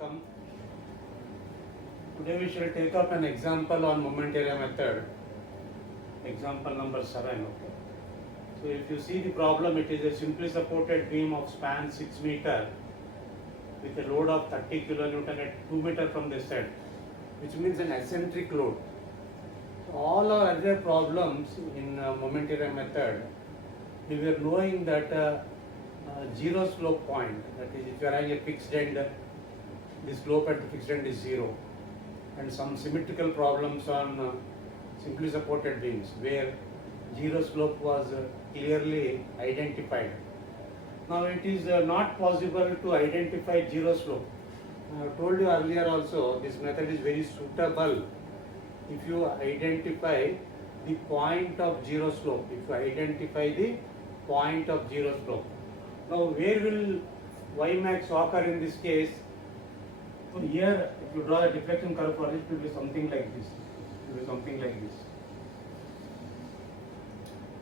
Welcome. Today we shall take up an example on moment area method. Example number 7. Okay. So if you see the problem, it is a simply supported beam of span 6 meter with a load of 30 kilonewton at 2 meter from the set, which means an eccentric load. So all our other problems in moment area method, we were knowing that zero slope point, that is if you are having a fixed end, the slope at the fixed end is 0, and some symmetrical problems on simply supported beams where zero slope was clearly identified. Now it is not possible to identify zero slope. I told you earlier also, this method is very suitable if you identify the point of zero slope, if you identify the point of zero slope. Now where will Ymax occur in this case? So here, if you draw a deflection curve for it, it will be something like this. It will be something like this.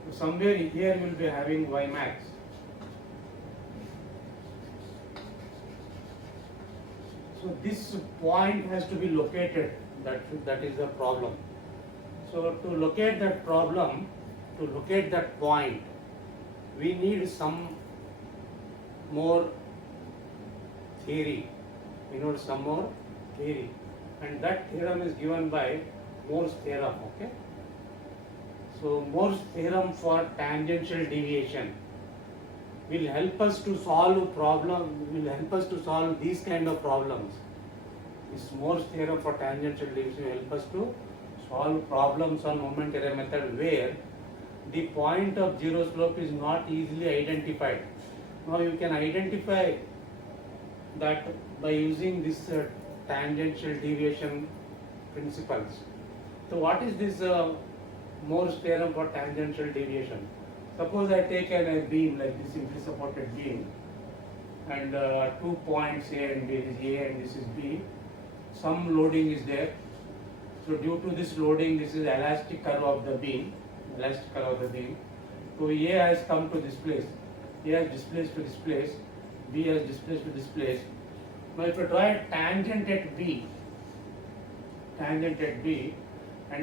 So somewhere here you will be having Ymax. So this point has to be located. That is the problem. So to locate that problem, to locate that point, we need some more theory. We know some more theory, and that theorem is given by Morse theorem. Okay. So Morse theorem for tangential deviation will help us to solve these kind of problems. This Morse theorem for tangential deviation will help us to solve problems on moment area method where the point of zero slope is not easily identified. Now you can identify that by using this tangential deviation principles. So what is this Morse theorem for tangential deviation? Suppose I take a beam like this, simply supported beam, and 2 points A and B, this is A and this is B. Some loading is there. So due to this loading, this is elastic curve of the beam. So A has come to this place, A has displaced to this place, B has displaced to this place. Now if you draw a tangent at B, and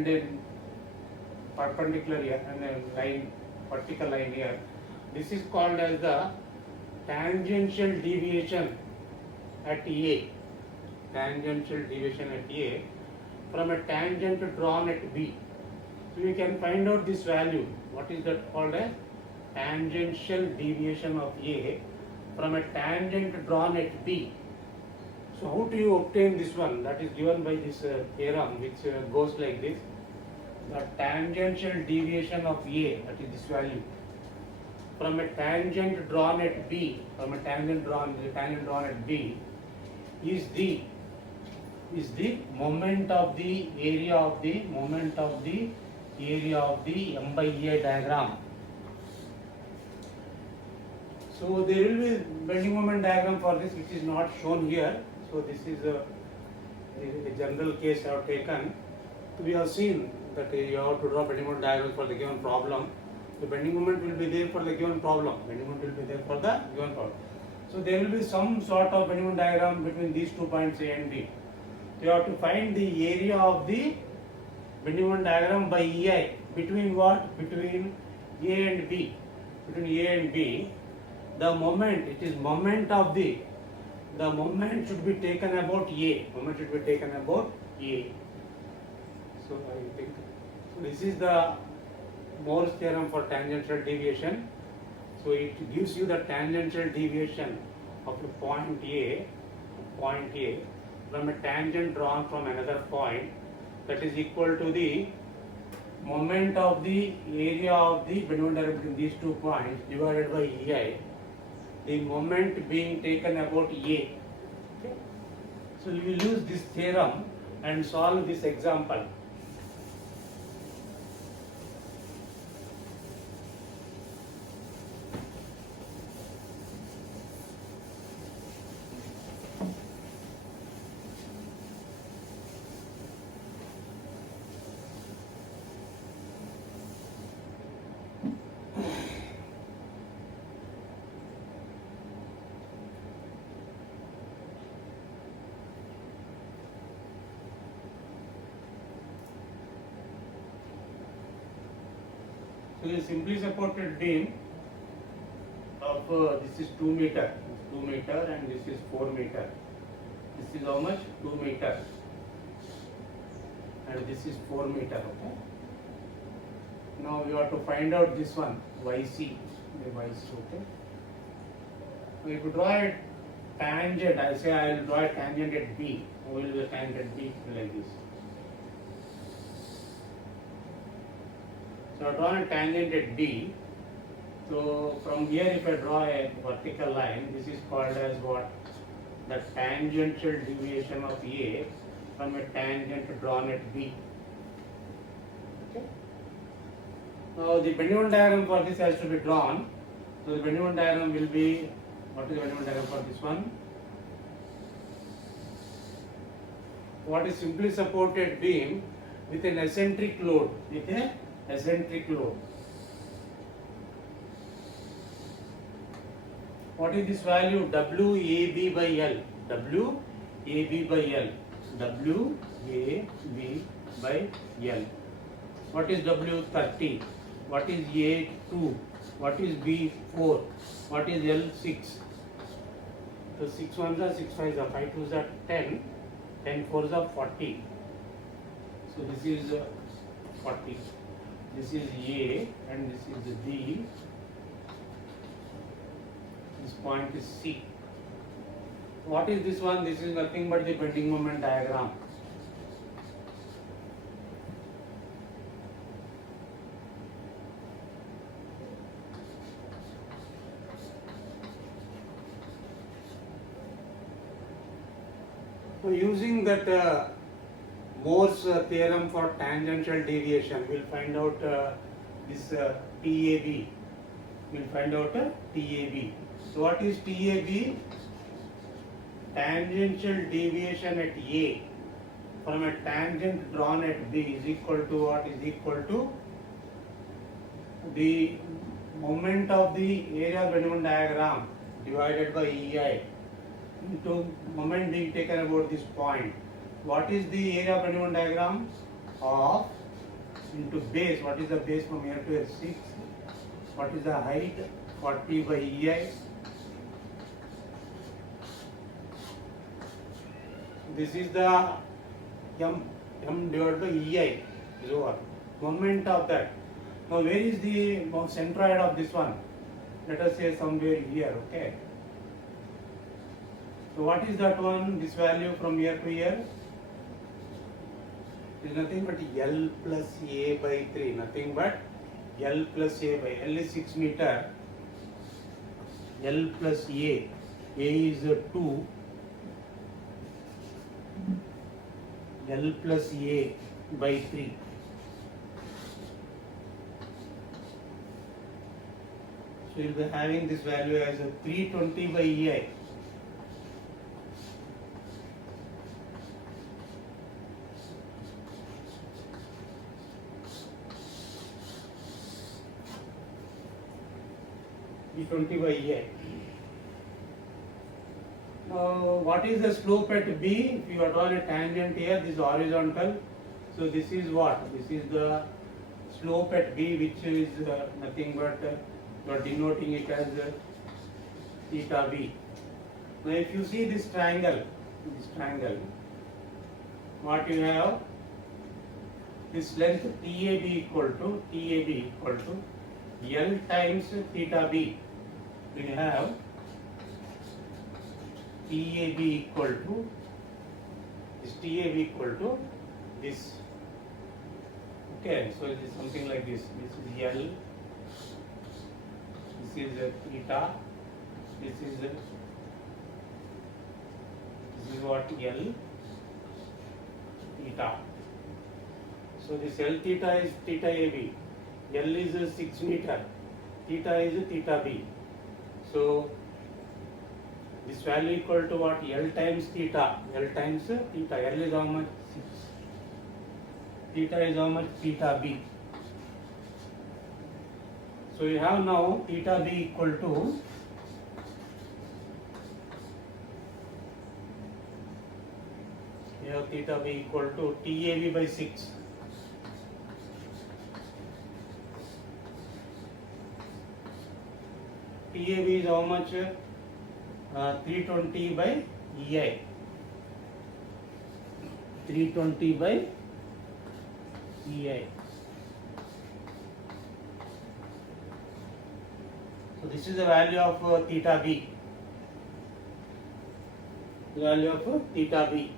then perpendicular here, and then line, vertical line here, this is called as the tangential deviation at A. Tangential deviation at A from a tangent drawn at B. So you can find out this value. What is that called as? Tangential deviation of A from a tangent drawn at B. So how do you obtain this one? That is given by this theorem, which goes like this. The tangential deviation of A, that is this value, from a tangent drawn at B, is the moment of the area of the M by A diagram. So there will be bending moment diagram for this, which is not shown here. So this is a general case I have taken. We have seen that you have to draw bending moment diagram for the given problem. The bending moment will be there for the given problem. So there will be some sort of bending moment diagram between these 2 points A and B. You have to find the area of the bending moment diagram by EI. Between what? Between A and B. The moment, it is moment of the moment should be taken about A. So I think this is the Morse theorem for tangential deviation. So it gives you the tangential deviation of the point A from a tangent drawn from another point, that is equal to the moment of the area of the bending moment diagram between these 2 points divided by EI, the moment being taken about A. Okay. So we will use this theorem and solve this example. the simply supported beam of this is 2 meter, and this is 4 meter. This is how much? 2 meter, and this is 4 meter. Okay. Now we have to find out this one, YC. Okay. If you draw a tangent, I say I will draw a tangent at B. How will the tangent be like this? So I draw a tangent at B. So from here, if I draw a vertical line, this is called as what? The tangential deviation of A from a tangent drawn at B. Okay. Now the Benneville diagram for this has to be drawn. So the Benneville diagram will be, what is the Benneville diagram for this one? What is simply supported beam with an eccentric load? With an eccentric load. What is this value? WAB by L. WAB by L. WAB by L. What is W? 30. What is A? 2. What is B? 4. What is L? 6. So 6 ones are 6 5s are 5 2s are 10. 10 4s are 40. So this is 40. This is A and this is B. This point is C. What is this one? This is nothing but the bending moment diagram. So using that Morse theorem for tangential deviation, we will find out this TAB. We will find out TAB. So what is TAB? Tangential deviation at A from a tangent drawn at B is equal to what? Is equal to the moment of the area of Benneville diagram divided by EI into moment being taken about this point. What is the area of Benneville diagram? Of into base. What is the base from here to here? 6. What is the height? 40 by EI. This is the M divided by EI is over. Moment of that. Now where is the centroid of this one? Let us say somewhere here. Okay. So what is that one? This value from here to here is nothing but L plus A by 3. Nothing but L plus A by L is 6 meter. L plus A is 2. L plus A by 3. So you will be having this value as a 320 by EI. E20 by EI. What is the slope at B? If you are drawn a tangent here, this is horizontal. So this is what? This is the slope at B, which is nothing but you are denoting it as theta B. Now if you see this triangle, what you have? This length TAB equal to L times theta B. We have TAB equal to this. Okay, so it is something like this. This is L. This is theta. This is what? L theta. So this L theta is theta AB. L is 6 meter. Theta is theta B. So this value equal to what? L times theta. L times theta. L is how much? 6. Theta is how much? Theta B. So you have now theta B equal to theta B equal to TAB by 6. TAB is how much? 320 by EI. 320 by EI. So this is the value of theta B. The value of theta B.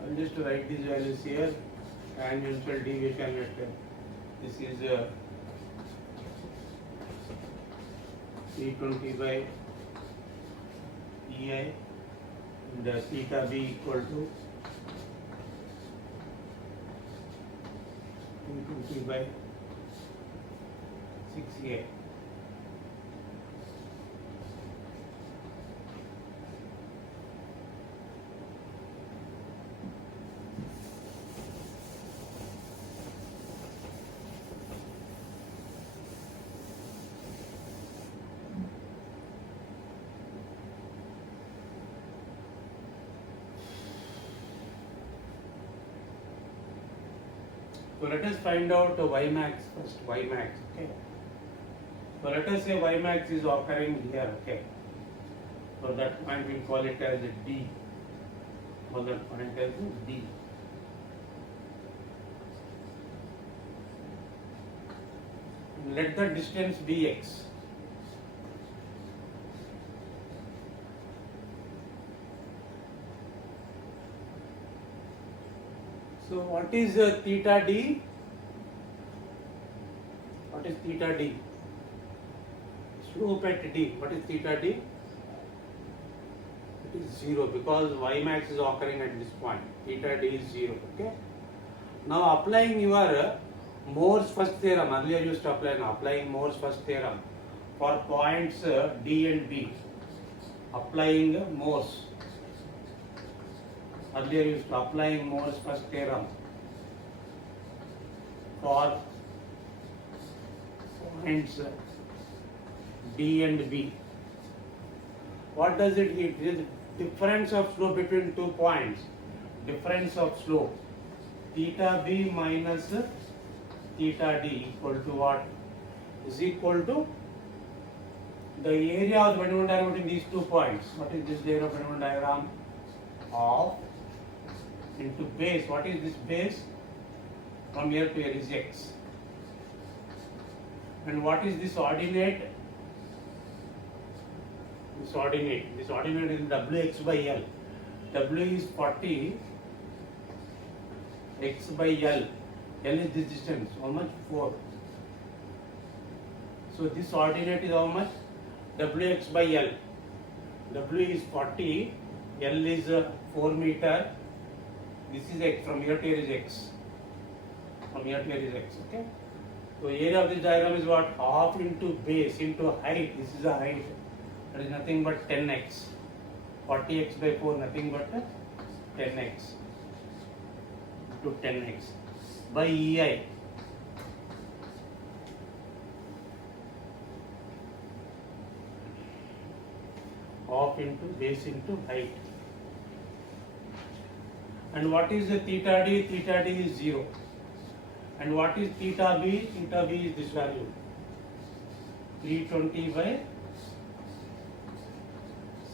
I'll just write these values here. Tangential deviation vector. This is 320 by EI and theta B equal to 320 by 6EI. So let us find out Ymax first. Ymax, okay. So let us say Ymax is occurring here, okay. So that point we call it as D. For that point as D. Let the distance be x. So what is theta D? What is theta D? Slope at D. What is theta D? It is 0 because Ymax is occurring at this point. Theta D is 0. Okay. Now applying your Moore's first theorem. Earlier used to apply. Now applying Moore's first theorem for points D and B. Applying Moore's. Earlier used to applying Moore's first theorem for points D and B. What does it give? It is difference of slope between 2 points. Difference of slope. Theta B minus theta D equal to what? Is equal to the area of the Venn diagram between these 2 points. What is this area of Venn diagram? Of into base. What is this base? From here to here is x. And what is this ordinate? This ordinate is Wx by L. W is 40, x by L. L is this distance. How much? 4. So this ordinate is how much? Wx by L. W is 40, L is 4 meter. This is x. From here to here is x. From here to here is x. Okay. So area of this diagram is what? Half into base into height. This is a height. That is nothing but 10x. 40x by 4 nothing but 10x to 10x by EI. Half into base into height. And what is the theta D? Theta D is 0. And what is theta B? Theta B is this value. 320 by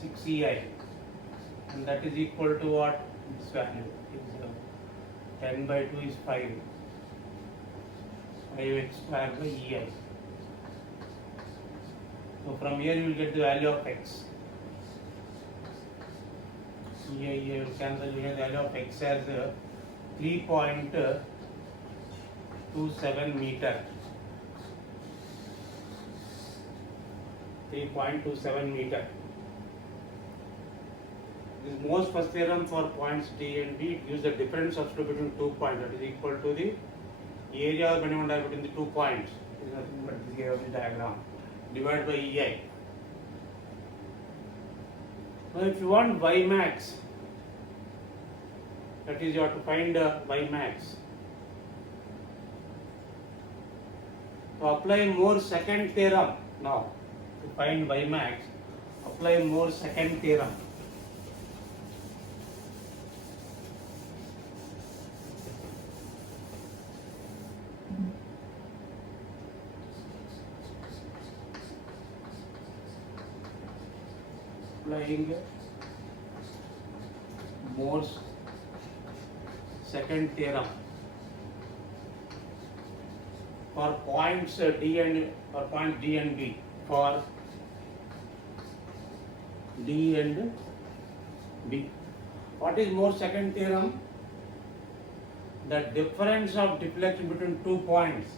6 EI. And that is equal to what? This value is 10 by 2 is 5. 5x square by EI. So from here you will get the value of x. Here you will cancel the value of x as 3.27 meter. 3.27 meter. This Moore's first theorem for points D and B gives the difference of slope between 2 points, that is equal to the area of Venn diagram between the 2 points. It is nothing but this area of the diagram divided by EI. Now if you want Ymax, That is, you have to find y max. To apply Moore's second theorem now, to find y max, apply Moore's second theorem. Applying Moore's second theorem for points D and B, for D and B. What is Moore's second theorem? The difference of deflection between 2 points,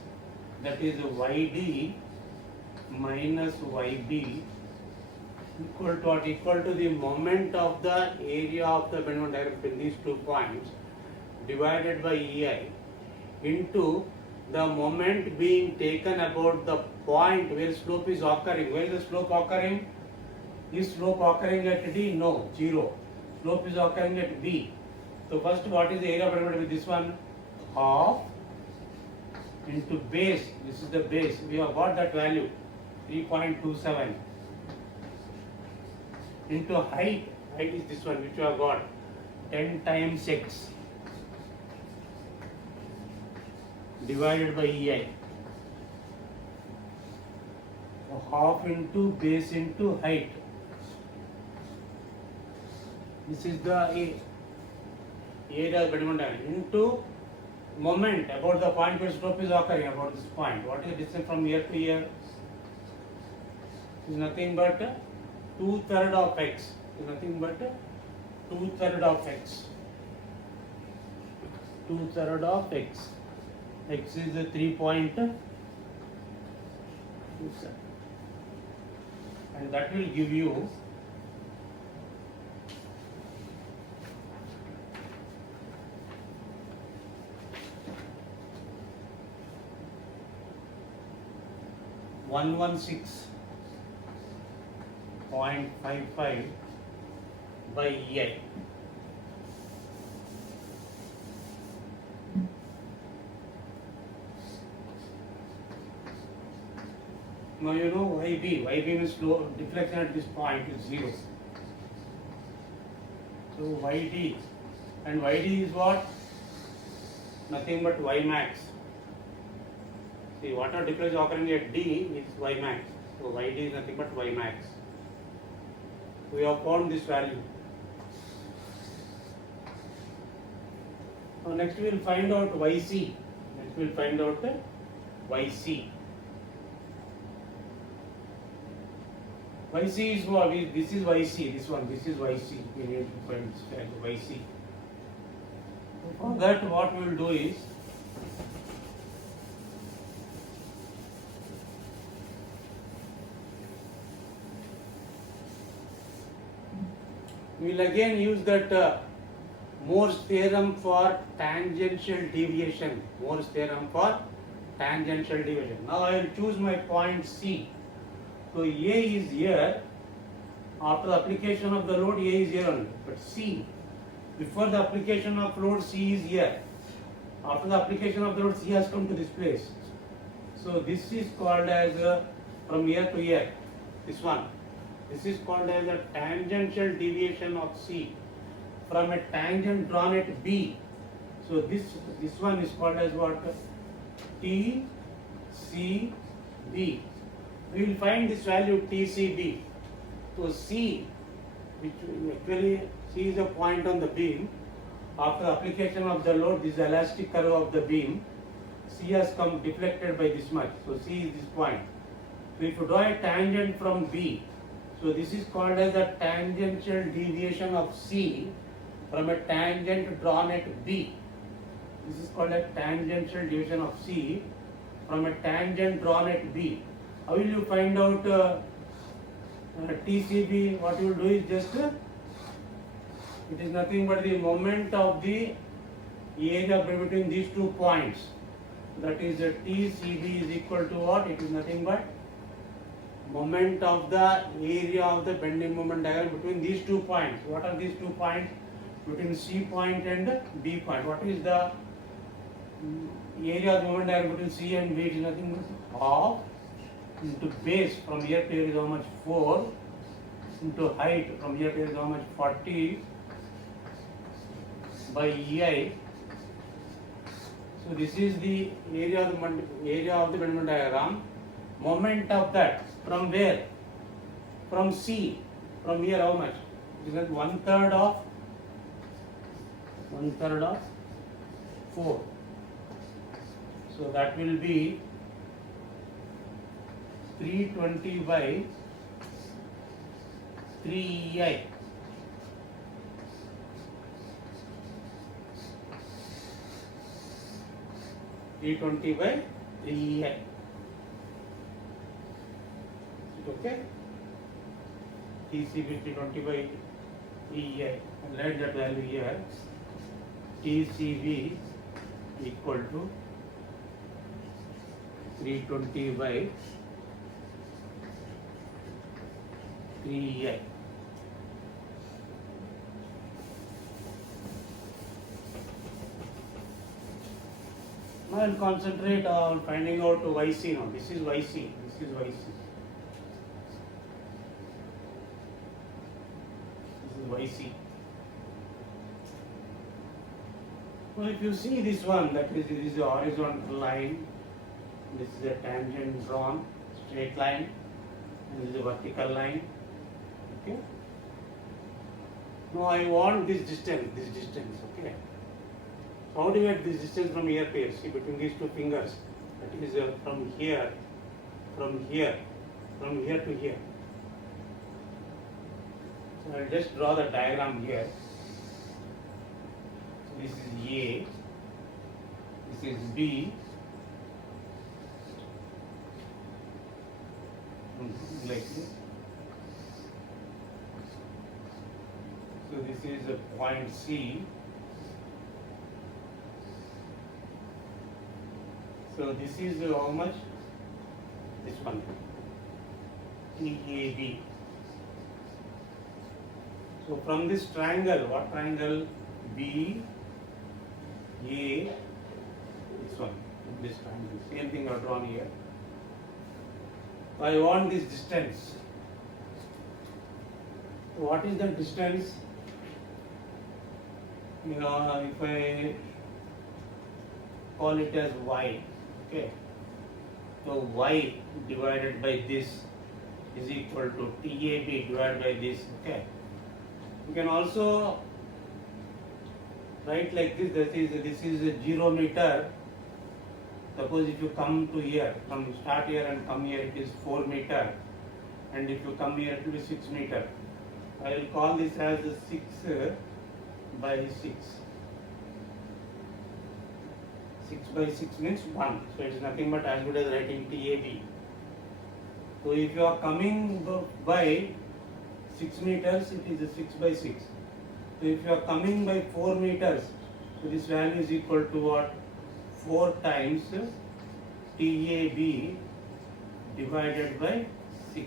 that is YD minus YB, equal to what? Equal to the moment of the area of the bend moment diagram between these 2 points divided by EI into the moment being taken about the point where slope is occurring. Where is the slope occurring? Is slope occurring at D? No, 0. Slope is occurring at B. So first, what is the area of bend with this one? Half into base. This is the base. We have got that value, 3.27. Into height. Height is this one, which we have got, 10 times x divided by EI. So half into base into height. This is the area of bend moment into moment about the point where slope is occurring, about this point. What is the distance from here to here? It is nothing but 2/3 of x. It is nothing but 2/3 of x. 2/3 of x. X is 3.27, and that will give you 116.55 by EI. Now you know YB. YB means slow deflection at this point is 0. So YD, and YD is what? Nothing but Y max. See, whatever deflection occurring at D is Y max. So YD is nothing but Y max. We have found this value. Now next we will find out YC. Next we will find out YC. YC is what? This is YC. This one. This is YC. We need to find this value YC. For that, what we will do is, we will again use that Moore's theorem for tangential deviation. Moore's theorem for tangential deviation. Now I will choose my point C. So A is here. After the application of the load, A is here only. But C, before the application of load, C is here. After the application of the load, C has come to this place. So this is called as from here to here. This one. This is called as a tangential deviation of C from a tangent drawn at B. So this one is called as what? TCB. We will find this value TCB. So C, which actually C is a point on the beam. After application of the load, this elastic curve of the beam, C has come deflected by this much. So C is this point. So if you draw a tangent from B, so this is called as a tangential deviation of C from a tangent drawn at B. This is called a tangential deviation of C from a tangent drawn at B. How will you find out TCB? What you will do is just, it is nothing but the moment of the area between these 2 points. That is TCB is equal to what? It is nothing but moment of the area of the bending moment diagram between these 2 points. What are these 2 points? between C point and B point. What is the area of the moment diagram between C and B? It is nothing but half into base. From here to here is how much? 4 into height. From here to here is how much? 40 by EI. So this is the area of the Bendman diagram. Moment of that from where? From C. From here how much? It is one third of 4. So that will be 320 by 3 EI. T20 by 3 EI. Okay? TCB T20 by 3 EI. And let that value here. TCB equal to 320 by 3 EI. Now I will concentrate on finding out YC now. This is YC. This is YC. This is YC. Well, if you see this one, that is, this is a horizontal line. This is a tangent drawn, straight line. And this is a vertical line. Okay. Now I want this distance. Okay. So how do you get this distance from here to here? See, between these two fingers. That is from here to here. So I'll just draw the diagram here. So this is A. This is B. Like this. So this is a point C. So this is how much? This one. TAB. So from this triangle, what triangle? B, A, this one. This triangle. Same thing are drawn here. I want this distance. So what is the distance? If I call it as Y, okay. So Y divided by this is equal to TAB divided by this, okay. You can also write like this. This is a 0 meter. Suppose if you come to here, from start here and come here, it is 4 meter, and if you come here, it will be 6 meter. I will call this as 6 by 6. 6 by 6 means 1. So it is nothing but as good as writing TAB. So if you are coming by 6 meters, it is a 6 by 6. So if you are coming by 4 meters, so this value is equal to what? 4 times TAB divided by 6.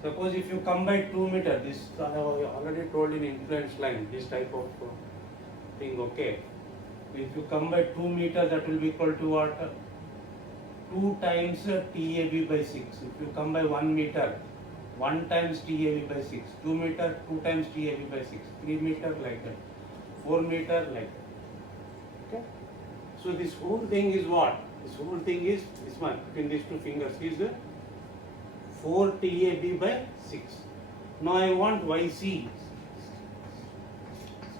Suppose if you come by 2 meters, this I have already told in influence line, this type of thing, okay. If you come by 2 meters, that will be equal to what? 2 times TAB by 6. If you come by 1 meter, 1 times TAB by 6. 2 meter, 2 times TAB by 6. 3 meter like that. 4 meter like that. Okay. So this whole thing is what? This whole thing is this one between these two fingers is 4 TAB by 6. Now I want YC.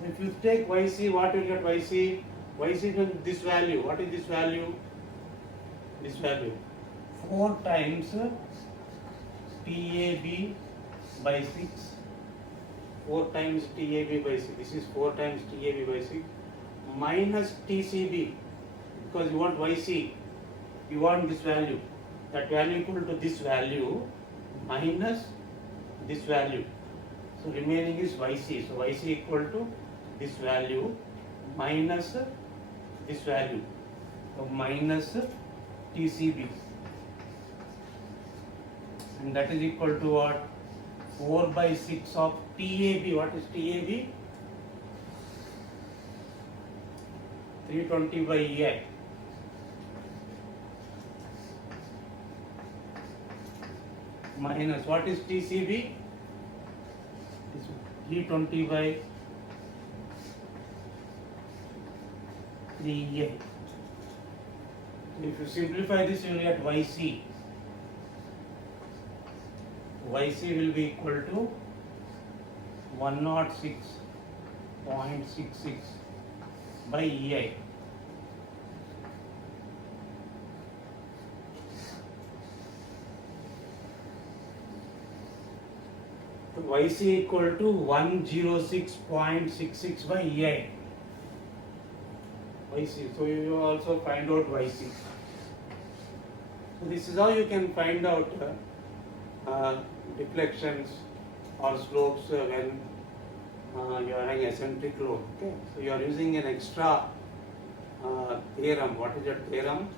If you take YC, what will you get YC? YC is this value. What is this value? This value. 4 times TAB by 6. 4 times TAB by 6. This is 4 times TAB by 6 minus TCB. Because you want YC, you want this value. That value equal to this value minus this value. So remaining is YC. So YC equal to this value minus this value. So minus TCB. And that is equal to what? 4 by 6 of TAB. What is TAB? 320 by EI minus what is TCB? This one, 320 by 3EI. If you simplify this, you will get YC. YC will be equal to 106.66 by EI. YC equal to 106.66 by EI. YC. So you also find out YC. So this is how you can find out deflections or slopes when you are having eccentric load. Okay. So you are using an extra theorem. What is that theorem?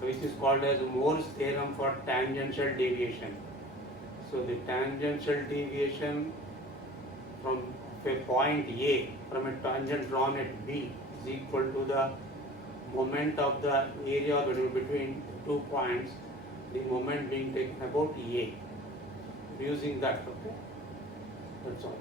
Which is called as Moore's theorem for tangential deviation. So the tangential deviation from a point A, from a tangent drawn at B, is equal to the moment of the area between 2 points, the moment being taken about A. Using that, okay? That's all.